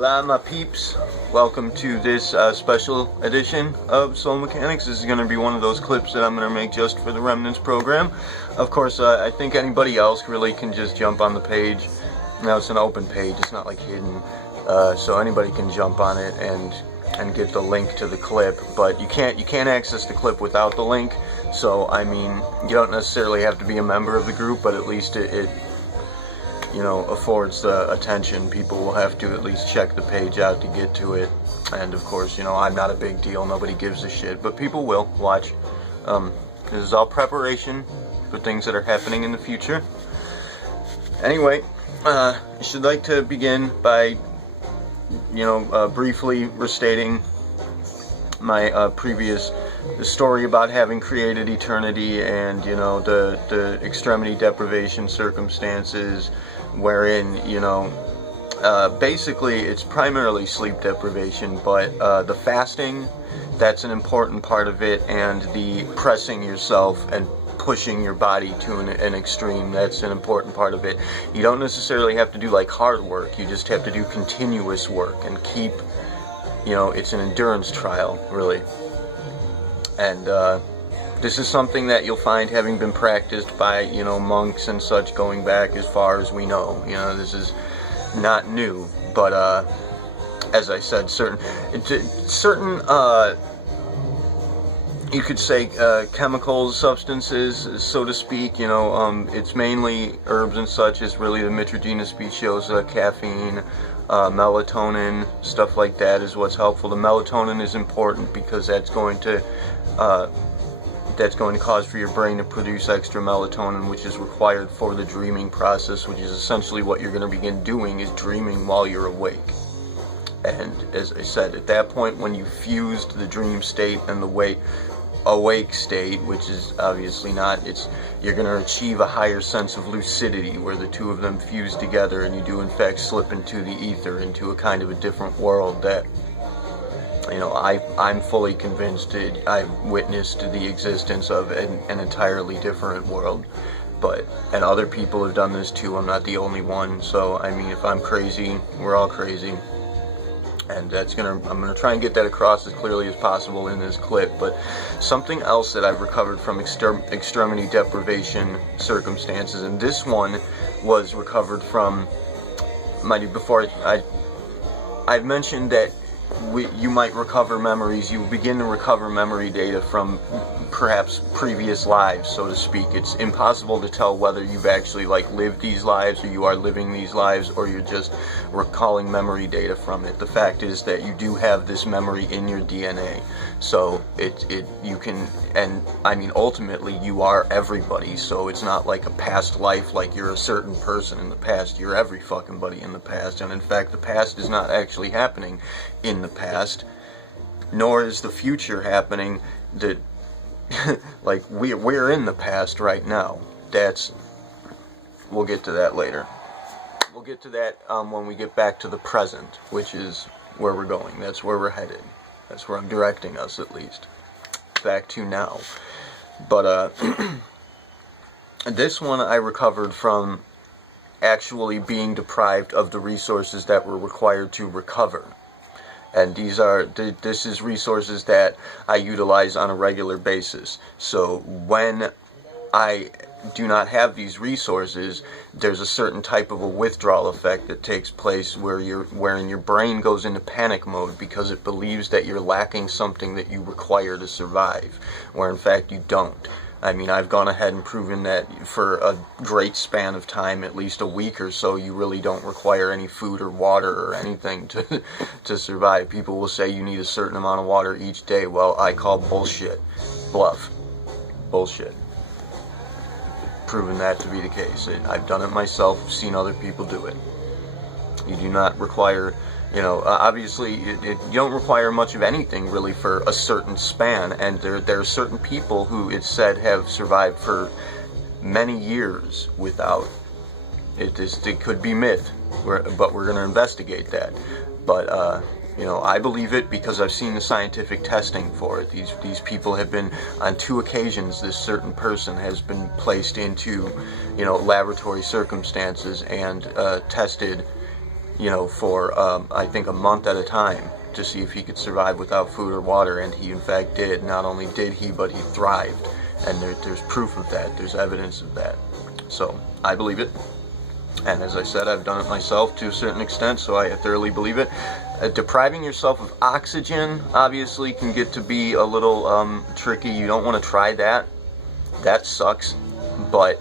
Hola my peeps, welcome to this special edition of Soul Mechanics. This is going to be one of those clips that I'm going to make just for the Remnants program. Of course, I think anybody else really can just jump on the page. Now it's an open page, it's not like hidden, so anybody can jump on it and get the link to the clip, but you can't access the clip without the link. So I mean, you don't necessarily have to be a member of the group, but at least it you know, affords the attention. People will have to at least check the page out to get to it. And of course, you know, I'm not a big deal, nobody gives a shit, but people will watch. This is all preparation for things that are happening in the future. Anyway, I should like to begin by, you know, briefly restating my previous story about having created eternity, and you know, the extremity deprivation circumstances wherein, you know, basically it's primarily sleep deprivation, but the fasting, that's an important part of it, and the pressing yourself and pushing your body to an extreme, that's an important part of it. You don't necessarily have to do like hard work, you just have to do continuous work and keep, you know, it's an endurance trial, really. And this is something that you'll find having been practiced by, you know, monks and such going back as far as we know. You know, this is not new, but as I said, certain you could say chemicals, substances, so to speak, you know, it's mainly herbs and such, is really the Mitragyna speciosa, caffeine, melatonin, stuff like that is what's helpful. The melatonin is important because that's going to cause for your brain to produce extra melatonin, which is required for the dreaming process, which is essentially what you're going to begin doing, is dreaming while you're awake. And as I said, at that point, when you fused the dream state and the awake state, which is obviously not, you're going to achieve a higher sense of lucidity where the two of them fuse together, and you do in fact slip into the ether, into a kind of a different world that, you know, I'm fully convinced I've witnessed the existence of an entirely different world. And other people have done this too, I'm not the only one. So I mean, if I'm crazy, we're all crazy. And I'm gonna try and get that across as clearly as possible in this clip. But something else that I've recovered from extremity deprivation circumstances, and this one was recovered from, I've mentioned that you might recover memories, you begin to recover memory data from perhaps previous lives, so to speak. It's impossible to tell whether you've actually like lived these lives, or you are living these lives, or you're just recalling memory data from it. The fact is that you do have this memory in your DNA, so you can, and I mean, ultimately you are everybody, so it's not like a past life, like you're a certain person in the past. You're every fucking buddy in the past, and in fact the past is not actually happening in the past, nor is the future happening. Like we're in the past right now. We'll get to that later. We'll get to that when we get back to the present, which is where we're going. That's where we're headed. That's where I'm directing us, at least. Back to now. But this one I recovered from actually being deprived of the resources that were required to recover. And this is resources that I utilize on a regular basis. So when I do not have these resources, there's a certain type of a withdrawal effect that takes place wherein your brain goes into panic mode because it believes that you're lacking something that you require to survive, where in fact you don't. I mean, I've gone ahead and proven that for a great span of time, at least a week or so, you really don't require any food or water or anything to survive. People will say you need a certain amount of water each day. Well, I call bullshit. Bluff. Bullshit. Proven that to be the case. I've done it myself, seen other people do it. You do not require, you know, obviously you don't require much of anything really for a certain span, and there are certain people who it's said have survived for many years without it. It could be myth, but we're going to investigate that. But you know, I believe it because I've seen the scientific testing for it. These people have been, on 2 occasions, this certain person has been placed into, you know, laboratory circumstances and tested you know, for I think a month at a time to see if he could survive without food or water, and he in fact did. Not only did he, but he thrived, and there's proof of that, there's evidence of that. So I believe it, and as I said, I've done it myself to a certain extent, so I thoroughly believe it. Depriving yourself of oxygen obviously can get to be a little tricky. You don't want to try that. That sucks, but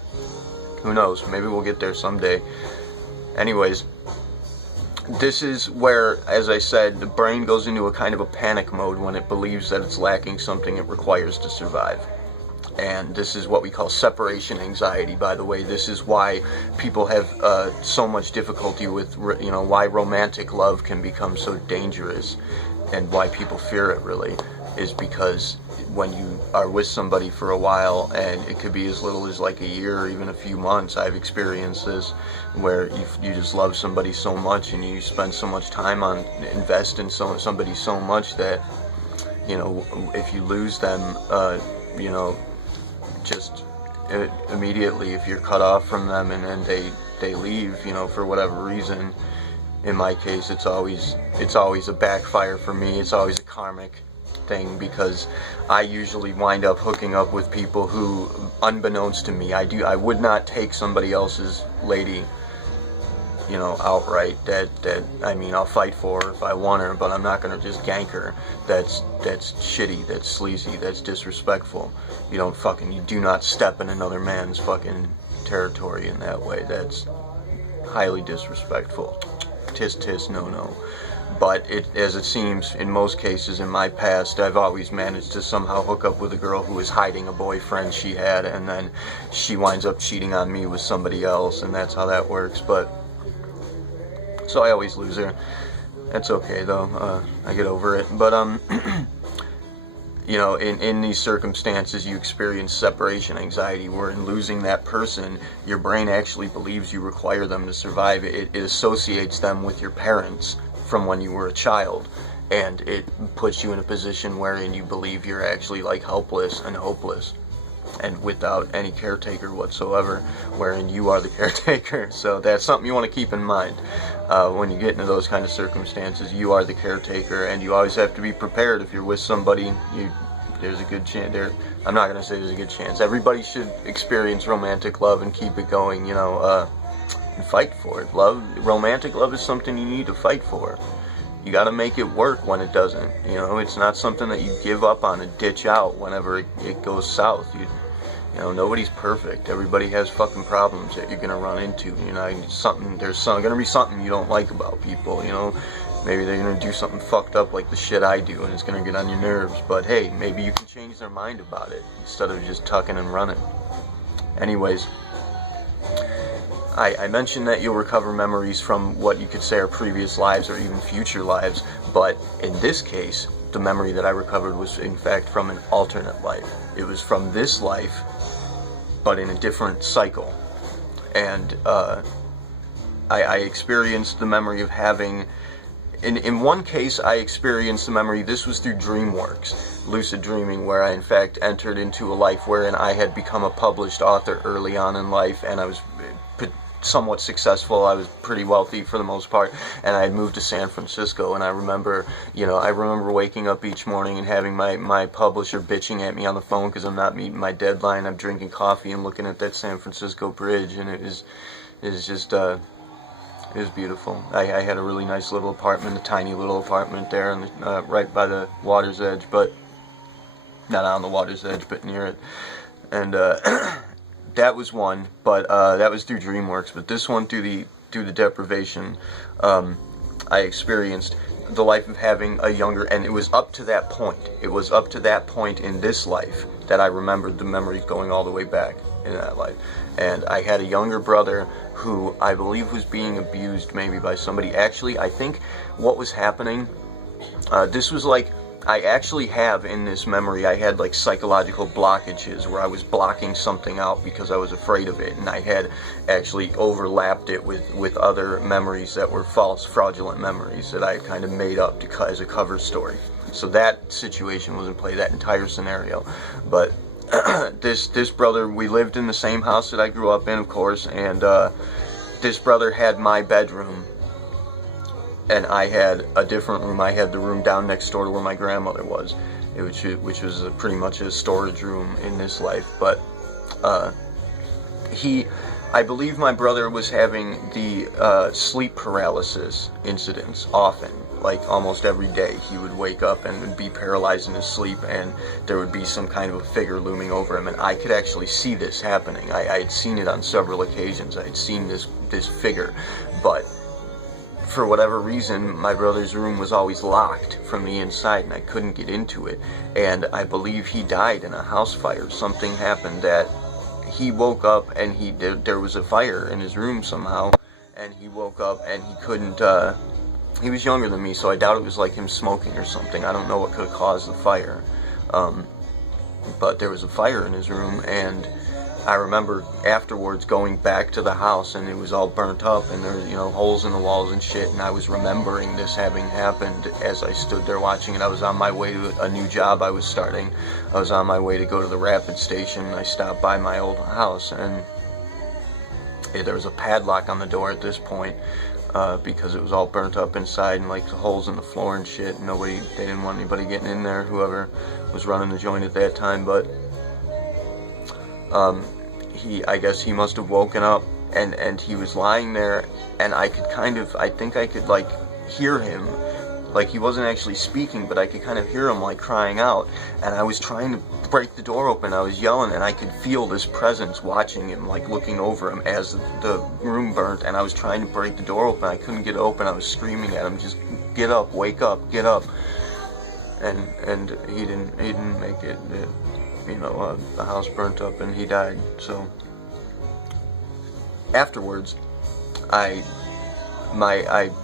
who knows, maybe we'll get there someday. Anyways, this is where, as I said, the brain goes into a kind of a panic mode when it believes that it's lacking something it requires to survive. And this is what we call separation anxiety, by the way. This is why people have so much difficulty with, you know, why romantic love can become so dangerous, and why people fear it, really, is because when you are with somebody for a while, and it could be as little as like a year or even a few months, I've experienced this, where you just love somebody so much, and you spend so much time on, invest in somebody so much that, you know, if you lose them, you know, just immediately, if you're cut off from them and then they leave, you know, for whatever reason, in my case, it's always a backfire for me. It's always a karmic thing, because I usually wind up hooking up with people who, unbeknownst to me, I would not take somebody else's lady, you know, outright. That I mean, I'll fight for her if I want her, but I'm not gonna just gank her. That's shitty, that's sleazy, that's disrespectful. You do not step in another man's fucking territory in that way. That's highly disrespectful. Tis tis, no no. But as it seems, in most cases in my past, I've always managed to somehow hook up with a girl who was hiding a boyfriend she had, and then she winds up cheating on me with somebody else, and that's how that works. But so I always lose her. That's okay though. I get over it. But you know, in these circumstances, you experience separation anxiety, where in losing that person, your brain actually believes you require them to survive. It associates them with your parents from when you were a child, and it puts you in a position wherein you believe you're actually like helpless and hopeless, and without any caretaker whatsoever, wherein you are the caretaker. So that's something you want to keep in mind when you get into those kind of circumstances. You are the caretaker, and you always have to be prepared. If you're with somebody, there's a good chance. I'm not going to say there's a good chance. Everybody should experience romantic love and keep it going, you know, and fight for it. Romantic love is something you need to fight for. You got to make it work when it doesn't. You know, it's not something that you give up on and ditch out whenever it goes south. You know, nobody's perfect. Everybody has fucking problems that you're gonna run into. You know, there's gonna be something you don't like about people. You know, maybe they're gonna do something fucked up like the shit I do, and it's gonna get on your nerves. But hey, maybe you can change their mind about it instead of just tucking and running. Anyways, I mentioned that you'll recover memories from what you could say are previous lives or even future lives, but in this case, the memory that I recovered was in fact from an alternate life. It was from this life, but in a different cycle. And I experienced the memory of having, in one case I experienced the memory, this was through DreamWorks, lucid dreaming, where I in fact entered into a life wherein I had become a published author early on in life, and I was somewhat successful. I was pretty wealthy for the most part, and I had moved to San Francisco. And I remember waking up each morning and having my publisher bitching at me on the phone because I'm not meeting my deadline. I'm drinking coffee and looking at that San Francisco bridge, and it was beautiful. I had a really nice little apartment, a tiny little apartment there, right by the water's edge, but not on the water's edge, but near it. And that was one, but that was through DreamWorks. But this one, through the deprivation, I experienced the life of having a younger, and it was up to that point. It was up to that point in this life that I remembered the memories going all the way back in that life. And I had a younger brother who I believe was being abused maybe by somebody. Actually, I think what was happening, this was like, I actually have in this memory, I had like psychological blockages where I was blocking something out because I was afraid of it, and I had actually overlapped it with other memories that were false, fraudulent memories that I kind of made up as a cover story. So that situation was in play, that entire scenario. But this brother, we lived in the same house that I grew up in, of course, and this brother had my bedroom and I had a different room. I had the room down next door to where my grandmother was, which was pretty much a storage room in this life. But I believe my brother was having the sleep paralysis incidents often, like almost every day. He would wake up and would be paralyzed in his sleep, and there would be some kind of a figure looming over him, and I could actually see this happening. I had seen it on several occasions. I had seen this figure, but for whatever reason, my brother's room was always locked from the inside, and I couldn't get into it. And I believe he died in a house fire. Something happened that he woke up, and there was a fire in his room somehow, and he woke up and he couldn't, he was younger than me, so I doubt it was like him smoking or something. I don't know what could have caused the fire, but there was a fire in his room, and I remember afterwards going back to the house, and it was all burnt up, and there was, holes in the walls and shit, and I was remembering this having happened as I stood there watching it. I was on my way to a new job I was starting. I was on my way to go to the rapid station, and I stopped by my old house, and there was a padlock on the door at this point, because it was all burnt up inside, and like the holes in the floor and shit. They didn't want anybody getting in there, whoever was running the joint at that time. But I guess he must have woken up, and he was lying there, and I think I could like hear him. Like, he wasn't actually speaking, but I could kind of hear him like crying out, and I was trying to break the door open. I was yelling, and I could feel this presence watching him, like looking over him as the room burnt, and I was trying to break the door open. I couldn't get it open. I was screaming at him, just get up, wake up, get up. And he didn't make it. The house burnt up and he died. So afterwards, I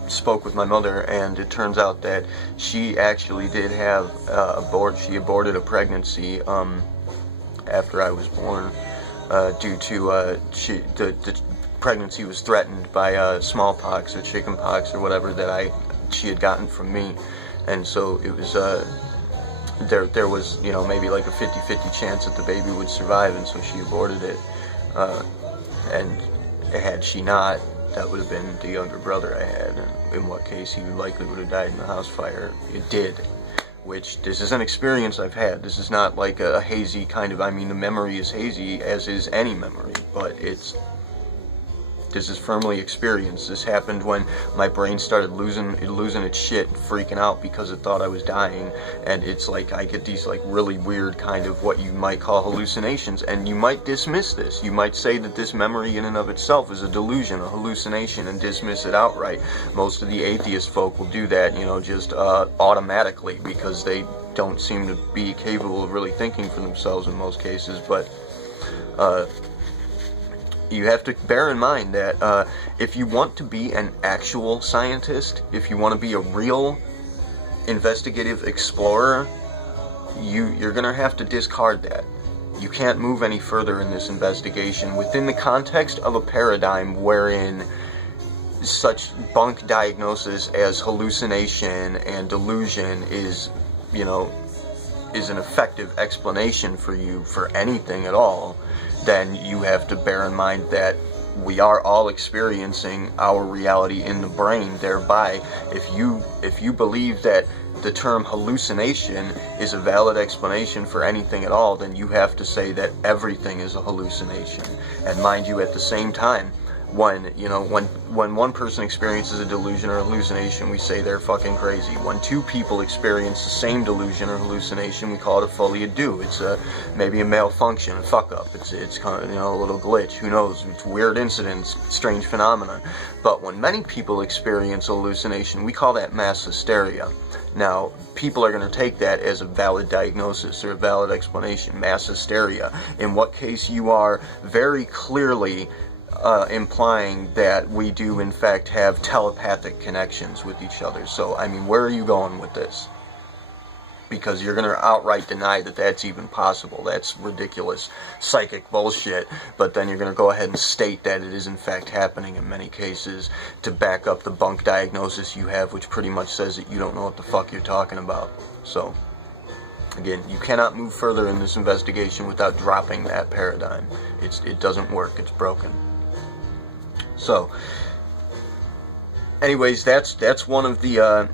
spoke with my mother, and it turns out that she actually did have she aborted a pregnancy after I was born, due to the pregnancy was threatened by smallpox or chickenpox or whatever that she had gotten from me, and so it was there was maybe like a 50-50 chance that the baby would survive, and so she aborted it, and had she not, that would have been the younger brother I had, and in what case he likely would have died in the house fire. It did, which this is an experience I've had. This is not like a hazy kind of, the memory is hazy, as is any memory, but this is firmly experienced. This happened when my brain started losing its shit, freaking out because it thought I was dying, and it's like I get these like really weird kind of what you might call hallucinations, and you might dismiss this. You might say that this memory in and of itself is a delusion, a hallucination, and dismiss it outright. Most of the atheist folk will do that, just automatically, because they don't seem to be capable of really thinking for themselves in most cases, but you have to bear in mind that if you want to be an actual scientist, if you want to be a real investigative explorer, you're going to have to discard that. You can't move any further in this investigation within the context of a paradigm wherein such bunk diagnosis as hallucination and delusion is an effective explanation for you for anything at all. Then you have to bear in mind that we are all experiencing our reality in the brain. Thereby, if you believe that the term hallucination is a valid explanation for anything at all, then you have to say that everything is a hallucination. And mind you, at the same time, when one person experiences a delusion or hallucination, we say they're fucking crazy. When two people experience the same delusion or hallucination, we call it a folie à deux. It's maybe a malfunction, a fuck up. It's kind of, a little glitch. Who knows? It's weird incidents, strange phenomena. But when many people experience hallucination, we call that mass hysteria. Now, people are going to take that as a valid diagnosis or a valid explanation. Mass hysteria. In what case you are very clearly implying that we do in fact have telepathic connections with each other. So, where are you going with this? Because you're going to outright deny that that's even possible. That's ridiculous psychic bullshit. But then you're going to go ahead and state that it is in fact happening in many cases to back up the bunk diagnosis you have, which pretty much says that you don't know what the fuck you're talking about. So, again, you cannot move further in this investigation without dropping that paradigm. It doesn't work. It's broken. So, anyways, that's one of the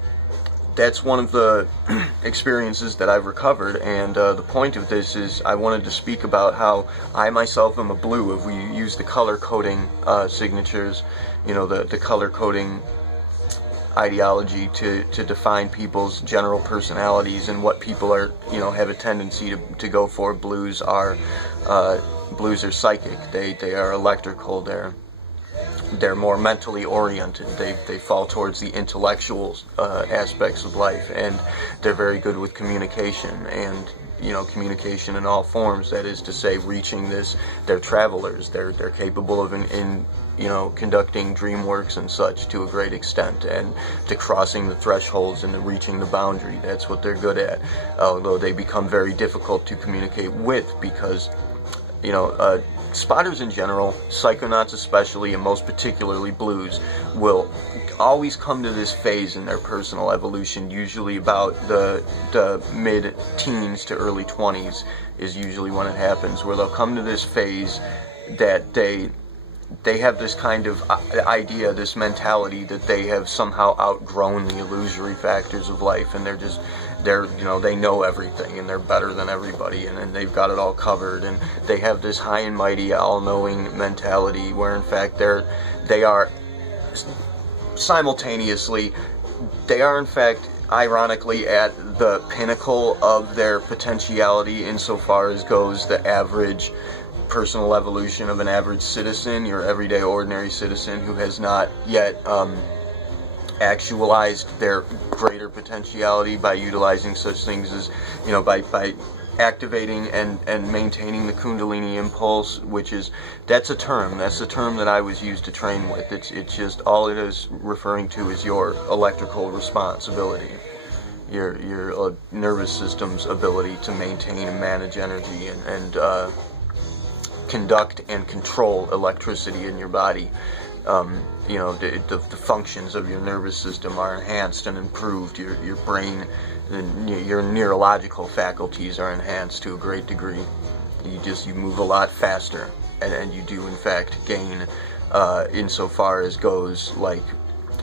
experiences that I've recovered, and the point of this is I wanted to speak about how I myself am a blue. If we use the color coding signatures, you know, the color coding ideology to define people's general personalities and what people are, you know, have a tendency to go for. Blues are psychic. They are electrical. They're more mentally oriented. They fall towards the intellectual aspects of life, and they're very good with communication, and, you know, communication in all forms. That is to say, reaching this. They're travelers. They're capable of you know, conducting dream works and such to a great extent, and to crossing the thresholds and to reaching the boundary. That's what they're good at. Although they become very difficult to communicate with, because, you know, spotters in general, psychonauts especially, and most particularly blues, will always come to this phase in their personal evolution, usually about the mid-teens to early 20s is usually when it happens, where they'll come to this phase that they have this kind of idea, this mentality that they have somehow outgrown the illusory factors of life, and you know, they know everything, and they're better than everybody, and they've got it all covered, and they have this high and mighty, all-knowing mentality, where in fact they are simultaneously, they are in fact ironically at the pinnacle of their potentiality insofar as goes the average personal evolution of an average citizen, your everyday ordinary citizen who has not yet actualized their greater potentiality by utilizing such things as, you know, by activating and maintaining the Kundalini Impulse, which is, that's the term that I was used to train with. It's just, all it is referring to is your electrical responsibility, your nervous system's ability to maintain and manage energy and conduct and control electricity in your body. You know, the functions of your nervous system are enhanced and improved. Your brain, your neurological faculties are enhanced to a great degree. You move a lot faster, and you do in fact gain, insofar as goes like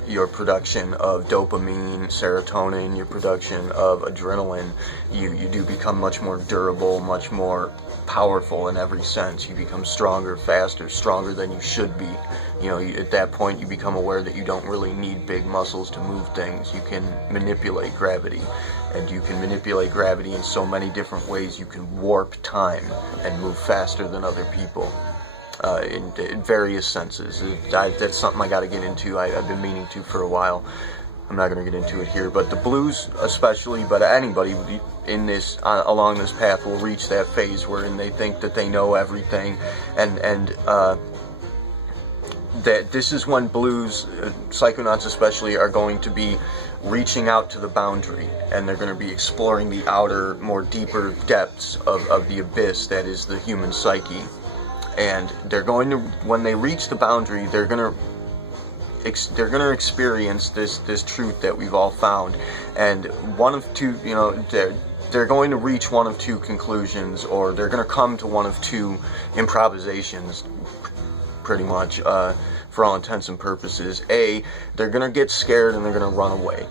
your production of dopamine, serotonin, your production of adrenaline. You do become much more durable, much more powerful in every sense. You become stronger, faster, stronger than you should be. You know, at that point you become aware that you don't really need big muscles to move things. You can manipulate gravity, and you can manipulate gravity in so many different ways. You can warp time and move faster than other people. In various senses. That's something I got to get into. I've been meaning to for a while. I'm not going to get into it here, but the blues especially, but anybody in this along this path will reach that phase wherein they think that they know everything, and that this is when blues, psychonauts especially, are going to be reaching out to the boundary, and they're going to be exploring the outer, more deeper depths of the abyss that is the human psyche. And they're going to, when they reach the boundary, they're going to experience this truth that we've all found. And one of two, you know, they're going to reach one of two conclusions, or they're going to come to one of two improvisations, pretty much, for all intents and purposes. A, they're going to get scared and they're going to run away.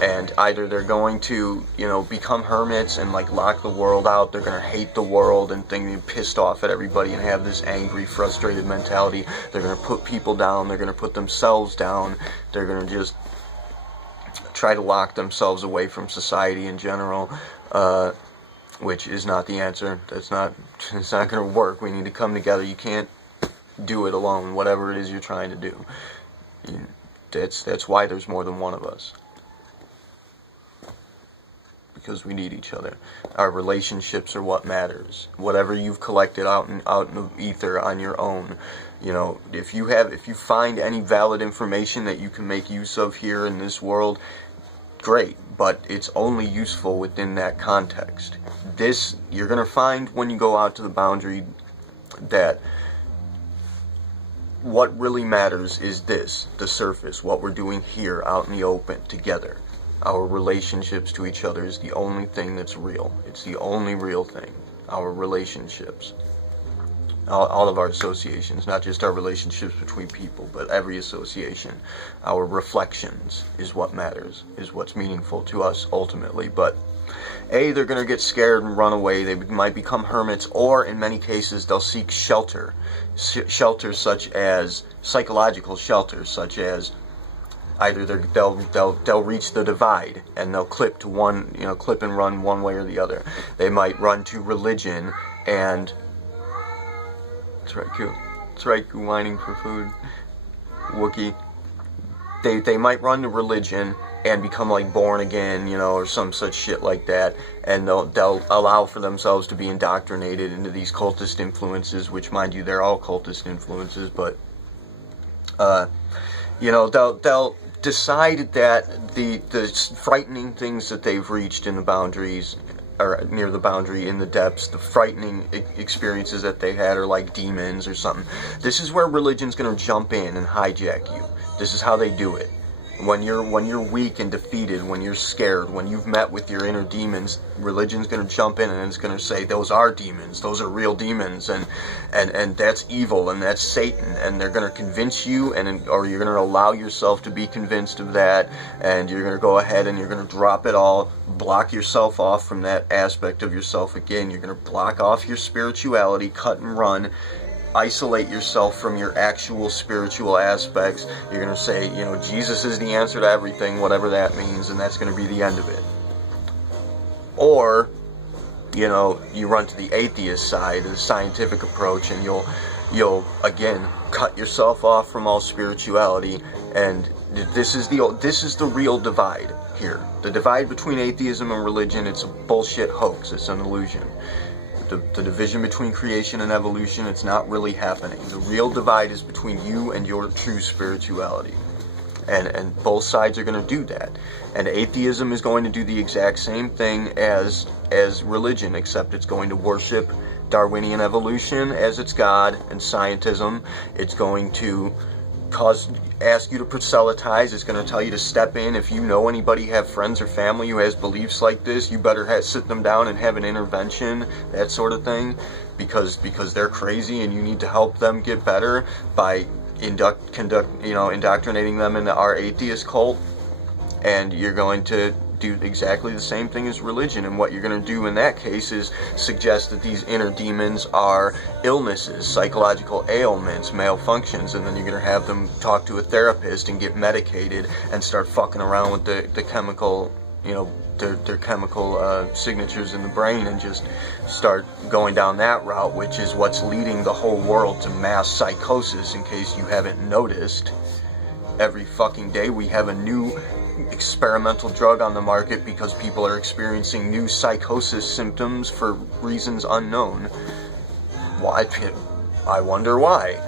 And either they're going to, you know, become hermits and like lock the world out. They're going to hate the world and think pissed off at everybody and have this angry, frustrated mentality. They're going to put people down. They're going to put themselves down. They're going to just try to lock themselves away from society in general, which is not the answer. It's not going to work. We need to come together. You can't do it alone, whatever it is you're trying to do. That's why there's more than one of us. Because we need each other. Our relationships are what matters. Whatever you've collected out in the ether on your own, you know, if you find any valid information that you can make use of here in this world, great, but it's only useful within that context. This, you're going to find when you go out to the boundary that what really matters is this, the surface, what we're doing here out in the open together. Our relationships to each other is the only thing that's real. It's the only real thing. Our relationships. all of our associations, not just our relationships between people, but every association. Our reflections is what matters, is what's meaningful to us ultimately. But they're going to get scared and run away. They might become hermits, or in many cases they'll seek shelter. Shelter such as psychological shelter, such as either they'll reach the divide and they'll clip and run one way or the other. They might run to religion and that's right, Q. That's right, Q, whining for food. Wookie. They might run to religion and become like born again, or some such shit like that, and they'll allow for themselves to be indoctrinated into these cultist influences, which, mind you, they're all cultist influences, but they'll decide that the frightening things that they've reached in the boundaries, or near the boundary, in the depths, the frightening experiences that they had are like demons or something. This is where religion's going to jump in and hijack you. This is how they do it. When you're weak and defeated, when you're scared, when you've met with your inner demons, religion's going to jump in and it's going to say, those are demons, those are real demons, and that's evil, and that's Satan, and they're going to convince you, or you're going to allow yourself to be convinced of that, and you're going to go ahead and you're going to drop it all, block yourself off from that aspect of yourself again. You're going to block off your spirituality, cut and run, isolate yourself from your actual spiritual aspects. You're going to say, Jesus is the answer to everything, whatever that means, and that's going to be the end of it. Or, you run to the atheist side, the scientific approach, and you'll again cut yourself off from all spirituality. And this is the real divide here. The divide between atheism and religion, it's a bullshit hoax. It's an illusion. The division between creation and evolution, it's not really happening. The real divide is between you and your true spirituality. And both sides are going to do that. And atheism is going to do the exact same thing as religion, except it's going to worship Darwinian evolution as its god, and scientism. It's going to ask you to proselytize. It's going to tell you to step in. If you know anybody, have friends or family who has beliefs like this, you better sit them down and have an intervention, that sort of thing, because they're crazy and you need to help them get better by indoctrinating them into our atheist cult. And you're going to do exactly the same thing as religion, and what you're going to do in that case is suggest that these inner demons are illnesses, psychological ailments, malfunctions, and then you're going to have them talk to a therapist and get medicated and start fucking around with the chemical, their chemical signatures in the brain, and just start going down that route, which is what's leading the whole world to mass psychosis. In case you haven't noticed, every fucking day we have a new experimental drug on the market because people are experiencing new psychosis symptoms for reasons unknown. Why? I wonder why.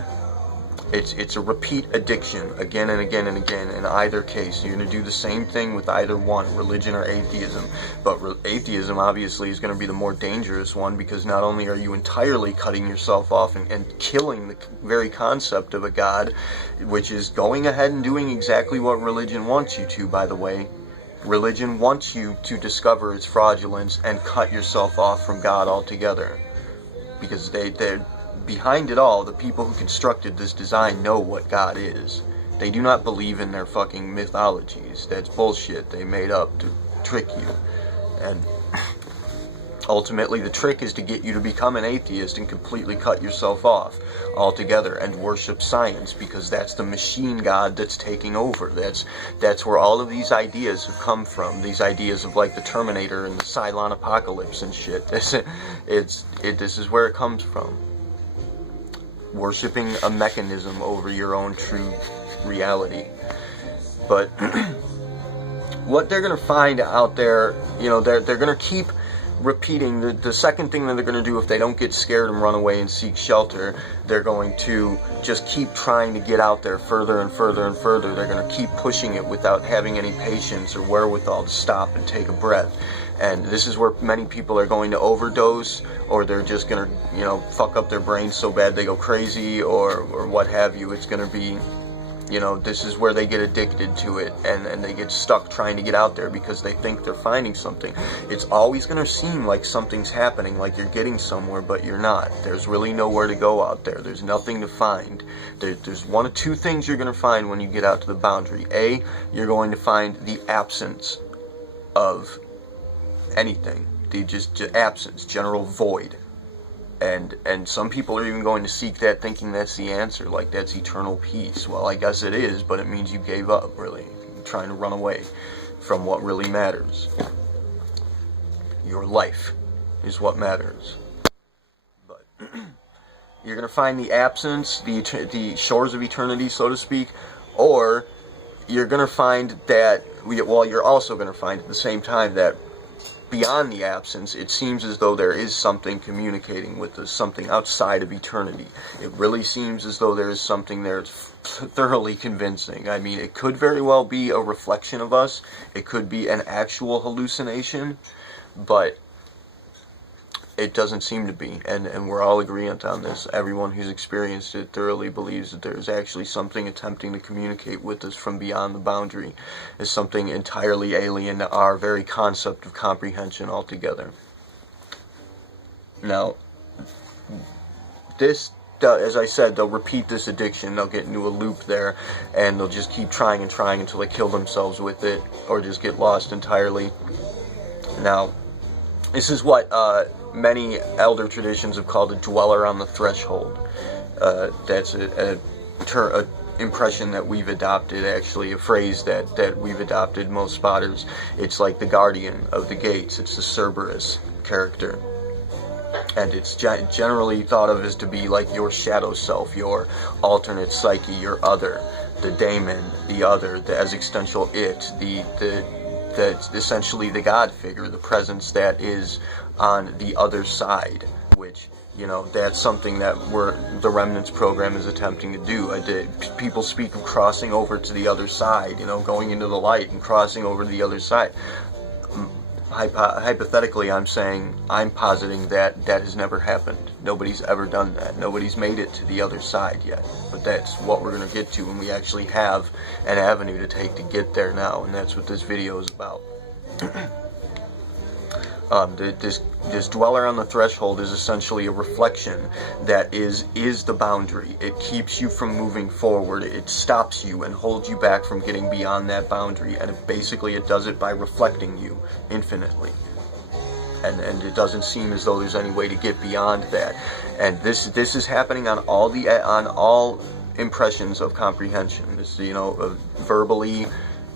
It's a repeat addiction again and again and again. In either case, you're going to do the same thing with either one, religion or atheism. But atheism obviously is going to be the more dangerous one, because not only are you entirely cutting yourself off and killing the very concept of a god, which is going ahead and doing exactly what religion wants you to, by the way. Religion wants you to discover its fraudulence and cut yourself off from God altogether. Because they're behind it all, the people who constructed this design know what God is. They do not believe in their fucking mythologies. That's bullshit they made up to trick you. And ultimately the trick is to get you to become an atheist and completely cut yourself off altogether and worship science, because that's the machine god that's taking over. That's where all of these ideas have come from. These ideas of like the Terminator and the Cylon apocalypse and shit. This is where it comes from. Worshipping a mechanism over your own true reality. But what they're going to find out there, they're going to keep repeating the second thing that they're going to do if they don't get scared and run away and seek shelter. They're going to just keep trying to get out there further and further and further. They're going to keep pushing it without having any patience or wherewithal to stop and take a breath. And this is where many people are going to overdose, or they're just going to, fuck up their brains so bad they go crazy, or what have you. It's going to be this is where they get addicted to it, and they get stuck trying to get out there because they think they're finding something. It's always going to seem like something's happening, like you're getting somewhere, but you're not. There's really nowhere to go out there. There's nothing to find. There's one of two things you're going to find when you get out to the boundary. A, you're going to find the absence of anything. Just absence, general void. And some people are even going to seek that, thinking that's the answer, like that's eternal peace. Well, I guess it is, but it means you gave up, really. You're trying to run away from what really matters. Your life is what matters. But you're going to find the absence, the shores of eternity, so to speak, or you're going to find that, you're also going to find at the same time that beyond the absence, it seems as though there is something communicating with us, something outside of eternity. It really seems as though there is something there that's thoroughly convincing. I mean, it could very well be a reflection of us. It could be an actual hallucination, but it doesn't seem to be, and we're all agreeant on this. Everyone who's experienced it thoroughly believes that there's actually something attempting to communicate with us from beyond the boundary. It's something entirely alien to our very concept of comprehension altogether. Now, this, as I said, they'll repeat this addiction, they'll get into a loop there, and they'll just keep trying and trying until they kill themselves with it, or just get lost entirely. Now, this is what many elder traditions have called a dweller on the threshold. That's an impression that we've adopted, actually, a phrase that we've adopted, most spotters. It's like the guardian of the gates. It's the Cerberus character. And it's generally thought of as to be like your shadow self, your alternate psyche, your other, the daemon, the other, the existential it, that's essentially the God figure, the presence that is on the other side, which, that's something that the Remnants program is attempting to do. People speak of crossing over to the other side, going into the light and crossing over to the other side. Hypothetically, I'm positing that has never happened. Nobody's ever done that. Nobody's made it to the other side yet. But that's what we're going to get to when we actually have an avenue to take to get there now, and that's what this video is about. This dweller on the threshold is essentially a reflection that is the boundary. It keeps you from moving forward. It stops you and holds you back from getting beyond that boundary, and it does it by reflecting you infinitely. And it doesn't seem as though there's any way to get beyond that. And this is happening on all impressions of comprehension. This, verbally,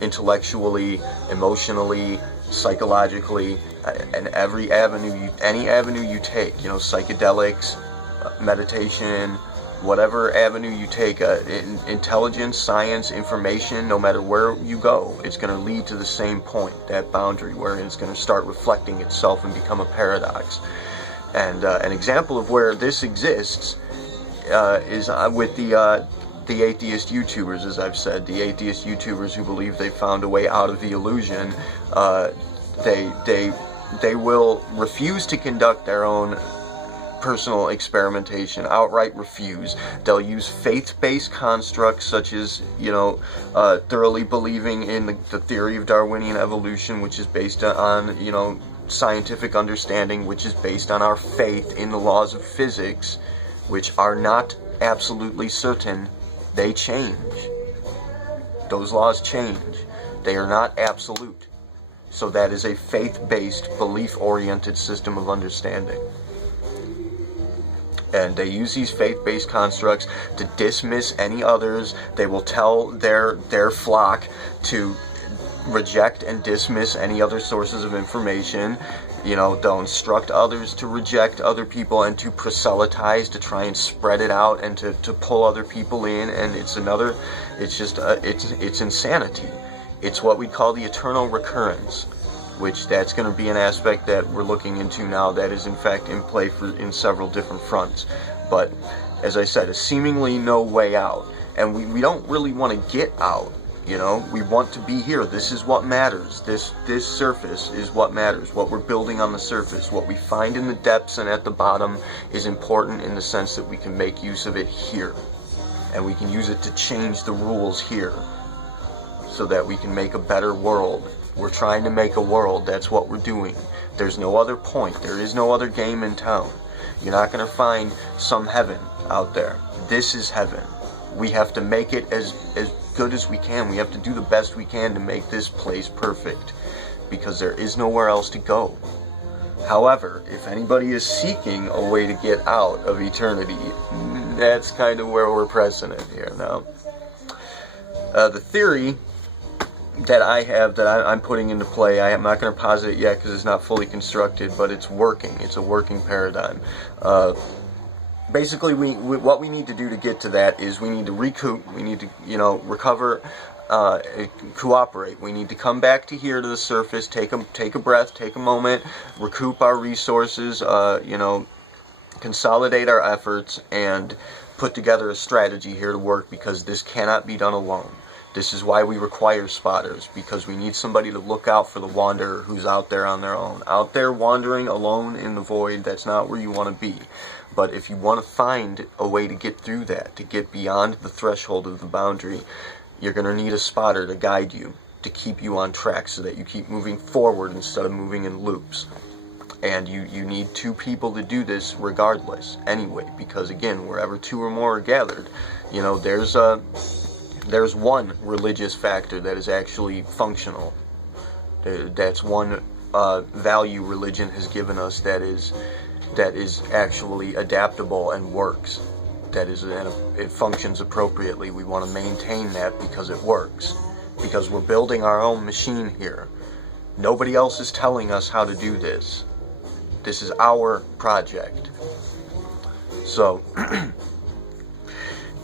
intellectually, emotionally, psychologically, and any avenue you take, psychedelics, meditation, whatever avenue you take, intelligence, science, information, no matter where you go, it's going to lead to the same point, that boundary, where it's going to start reflecting itself and become a paradox. And an example of where this exists is with the atheist YouTubers, as I've said, the atheist YouTubers who believe they found a way out of the illusion. They will refuse to conduct their own personal experimentation, outright refuse. They'll use faith-based constructs such as, thoroughly believing in the theory of Darwinian evolution, which is based on, scientific understanding, which is based on our faith in the laws of physics, which are not absolutely certain. They change. Those laws change. They are not absolute. So that is a faith-based, belief-oriented system of understanding. And they use these faith-based constructs to dismiss any others. They will tell their flock to reject and dismiss any other sources of information. They'll instruct others to reject other people and to proselytize, to try and spread it out and to pull other people in. And it's insanity. It's what we call the eternal recurrence, which that's going to be an aspect that we're looking into now that is in fact in play in several different fronts. But as I said, a seemingly no way out, and we don't really want to get out. We want to be here. This is what matters. This surface is what matters. What we're building on the surface, what we find in the depths and at the bottom, is important in the sense that we can make use of it here. and we can use it to change the rules here so that we can make a better world. We're trying to make a world. That's what we're doing. There's no other point. There is no other game in town. You're not going to find some heaven out there. This is heaven. We have to make it as good as we can. We have to do the best we can to make this place perfect, because there is nowhere else to go. However, if anybody is seeking a way to get out of eternity, that's kind of where we're pressing it here now. The theory that I have, that I'm putting into play, I'm not going to posit it yet because it's not fully constructed, but it's working. It's a working paradigm. Basically, what we need to do to get to that is we need to recoup. We need to, recover, cooperate. We need to come back to here, to the surface, take a breath, take a moment, recoup our resources, consolidate our efforts, and put together a strategy here to work, because this cannot be done alone. This is why we require spotters, because we need somebody to look out for the wanderer who's out there on their own. Out there wandering alone in the void, that's not where you want to be. But if you want to find a way to get through that, to get beyond the threshold of the boundary, you're going to need a spotter to guide you, to keep you on track so that you keep moving forward instead of moving in loops. And you need two people to do this regardless, anyway, because again, wherever two or more are gathered, there's one religious factor that is actually functional. That's one value religion has given us that is actually adaptable and works. And it functions appropriately. We want to maintain that because it works. Because we're building our own machine here. Nobody else is telling us how to do this. This is our project. So,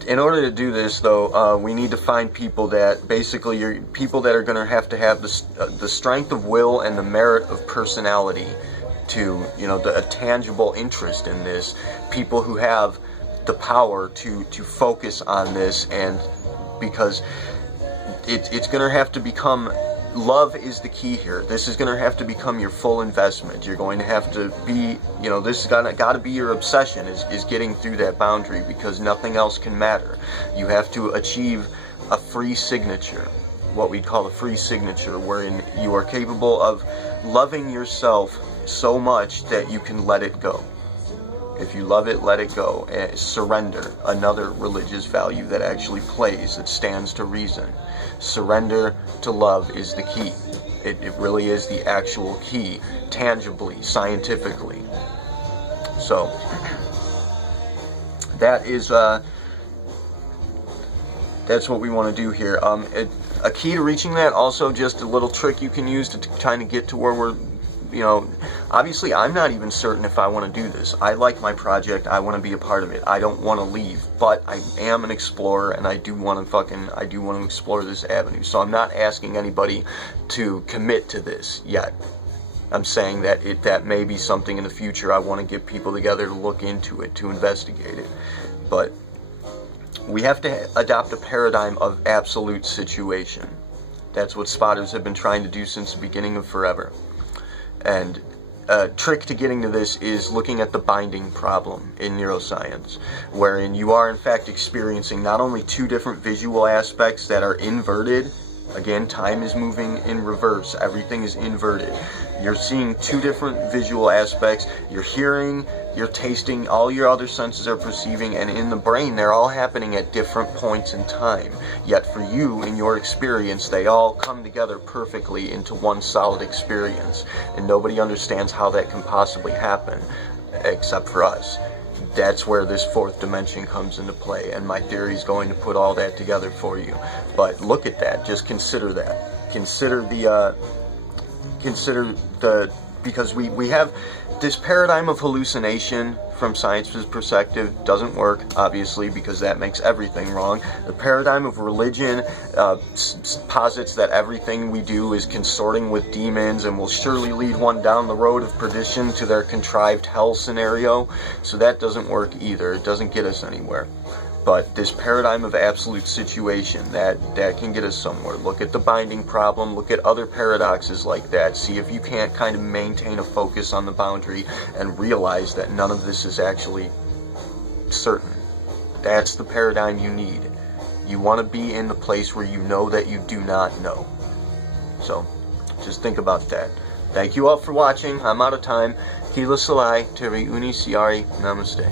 in order to do this, though, we need to find people that basically people that are going to have the strength of will and the merit of personality to, a tangible interest in this. People who have the power to focus on this, and because it's going to have to become. Love is the key here. This is going to have to become your full investment. You're going to have to be, this has got to be your obsession, is getting through that boundary, because nothing else can matter. You have to achieve a free signature, what we'd call a free signature, wherein you are capable of loving yourself so much that you can let it go. If you love it, let it go. Surrender, another religious value that actually plays, that stands to reason. Surrender to love is the key. It really is the actual key, tangibly, scientifically. So, that is, that's what we want to do here. A key to reaching that, also just a little trick you can use to kind of get to where we're, obviously I'm not even certain if I want to do this. I like my project. I want to be a part of it. I don't want to leave, but I am an explorer, and I do want to explore this avenue. So I'm not asking anybody to commit to this yet. I'm saying that that may be something in the future. I want to get people together to look into it, to investigate it. But we have to adopt a paradigm of absolute situation. That's what spotters have been trying to do since the beginning of forever. And a trick to getting to this is looking at the binding problem in neuroscience, wherein you are in fact experiencing not only two different visual aspects that are inverted. Again, time is moving in reverse. Everything is inverted. You're seeing two different visual aspects. You're hearing, you're tasting, all your other senses are perceiving, and in the brain they're all happening at different points in time. Yet for you, in your experience, they all come together perfectly into one solid experience. And nobody understands how that can possibly happen, except for us. That's where this fourth dimension comes into play, and my theory is going to put all that together for you. But look at that. Just consider that. Consider because we have this paradigm of hallucination from science's perspective doesn't work, obviously, because that makes everything wrong. The paradigm of religion posits that everything we do is consorting with demons and will surely lead one down the road of perdition to their contrived hell scenario. So that doesn't work either. It doesn't get us anywhere. But this paradigm of absolute situation, that can get us somewhere. Look at the binding problem, look at other paradoxes like that, see if you can't kind of maintain a focus on the boundary and realize that none of this is actually certain. That's the paradigm you need. You want to be in the place where you know that you do not know. So, just think about that. Thank you all for watching. I'm out of time. Hila Salai, Teri Uni Siari, Namaste.